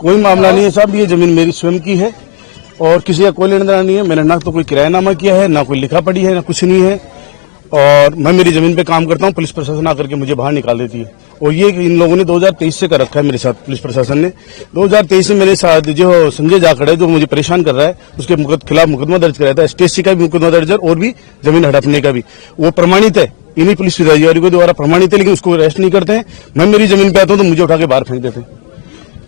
कोई मामला नहीं है साहब, ये जमीन मेरी स्वयं की है और किसी का कोई लेना देना नहीं है। मैंने ना तो कोई किरायानामा किया है, ना कोई लिखा पड़ी है, ना कुछ नहीं है। और मैं मेरी जमीन पे काम करता हूँ, पुलिस प्रशासन आकर के मुझे बाहर निकाल देती है। और ये इन लोगों ने 2023 से कर रखा है मेरे साथ, पुलिस प्रशासन ने 2023 में मेरे साथ जो संजय जाखड़ है, जो मुझे परेशान कर रहा है, उसके खिलाफ मुकदमा दर्ज कराया था, STSC का भी मुकदमा दर्ज है और भी जमीन हड़पने का भी। वो प्रमाणित है, इन्हीं पुलिस अधिकारियों के द्वारा प्रमाणित है, लेकिन उसको अरेस्ट नहीं करते हैं। मैं मेरी जमीन पे आता हूँ तो मुझे उठा के बाहर फेंक देते हैं।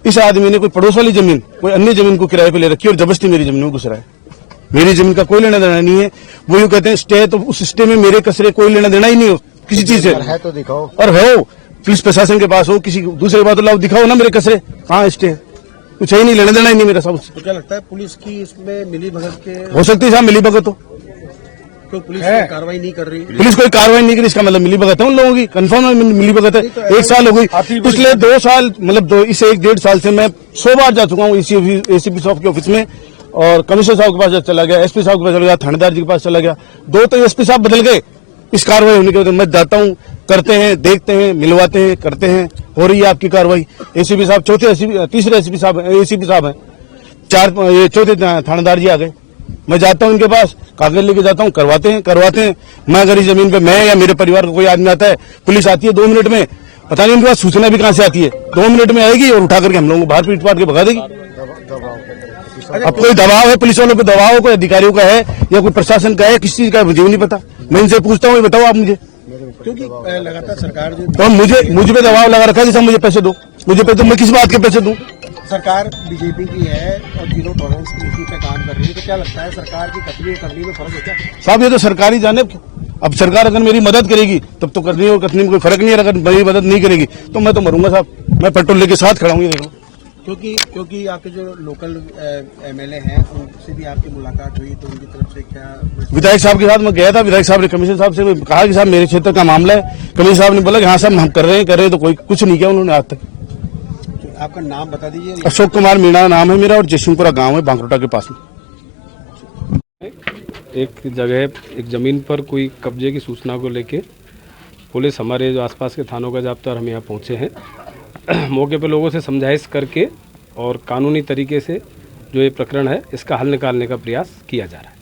इस आदमी ने कोई पड़ोस वाली जमीन, कोई अन्य जमीन को किराए पे ले रखी और जबरदस्ती मेरी जमीन में घुस रहा है। मेरी जमीन का कोई लेना देना नहीं है। वो यूँ कहते हैं स्टे, तो उस स्टे में मेरे कसरे कोई लेना देना ही नहीं हो किसी चीज से। है तो दिखाओ, और हो पुलिस प्रशासन के पास हो, किसी दूसरे के पास तो लाओ, दिखाओ ना मेरे कसरे कहाँ स्टे है। कुछ है ही नहीं, लेना देना ही नहीं मेरा सब। तो क्या लगता है पुलिस की इसमें मिली भगत के हो सकती है साहब मिली भगत हो, तो पुलिस कोई कार्रवाई नहीं कर रही? पुलिस कोई कार्रवाई नहीं करी, इसका मतलब मिली भगत है उन लोगों की, कंफर्म मिली भगत है। 1 साल हो गई, पिछले 2 साल मतलब इस 1-1.5 साल से मैं 100 बार जा चुका हूँ ACP साहब के ऑफिस में, और कमिश्नर साहब के पास चला गया, SP साहब के पास चला गया, थानेदार जी के पास चला गया। 2 तो SP साहब बदल गए इस कार्रवाई होने के बाद। मैं जाता हूँ, करते हैं, देखते हैं, मिलवाते हैं, करते हैं, हो रही है आपकी कार्रवाई। ACP साहब तीसरे ACP साहब हैं, 4 ये चौथे थानेदार जी आ गए। मैं जाता हूं इनके पास, कागज लेके जाता हूं, करवाते हैं। मैं अगर इस जमीन पे मैं या मेरे परिवार का कोई आदमी आता है, पुलिस आती है 2 मिनट में, पता नहीं इनके पास सूचना भी कहां से आती है, 2 मिनट में आएगी और उठा करके हम लोगों को बाहर पीट पाट के भगा देगी। अब कोई दबाव है, पुलिस वालों को दबाव कोई अधिकारियों का है या कोई प्रशासन का है, किस चीज का मुझे नहीं पता। मैं इनसे पूछता हूँ, बताओ आप मुझे, क्योंकि लगातार सरकार जो तो मुझ पे दबाव लगा रखा है कि मुझे पैसे दो, मुझे पैसे, मैं किस बात के पैसे दूं? सरकार BJP की है और जीरो टॉलरेंस की नीति पे काम कर रही है, तो क्या लगता है सरकार की कथनी और करनी में फर्क है क्या? साहब ये तो सरकारी जानिब, अब सरकार अगर मेरी मदद करेगी तब तो करनी और कथनी में कोई फर्क नहीं है। अगर मेरी मदद नहीं करेगी तो मैं तो मरूंगा साहब, मैं पेट्रोल लेके साथ खड़ा हूँ, ये देखो। क्योंकि आपके जो लोकल MLA हैं उनसे भी आपकी मुलाकात हुई, तो उनकी तरफ से क्या? विधायक साहब के साथ मैं गया था, विधायक साहब ने कमिश्नर साहब से कहा कि साहब मेरे क्षेत्र का मामला है। कमिश्नर साहब ने बोला कि हाँ साहब हम कर रहे हैं, तो कोई कुछ नहीं किया उन्होंने आज तक। आपका नाम बता दीजिए। अशोक कुमार मीणा नाम है मेरा और जयसिंहपुरा गांव है, बांकरोटा के पास में। एक जगह एक ज़मीन पर कोई कब्जे की सूचना को लेके पुलिस हमारे जो आसपास के थानों का जाब्ता और हम यहाँ पहुँचे हैं। मौके पर लोगों से समझाइश करके और कानूनी तरीके से जो ये प्रकरण है इसका हल निकालने का प्रयास किया जा रहा है।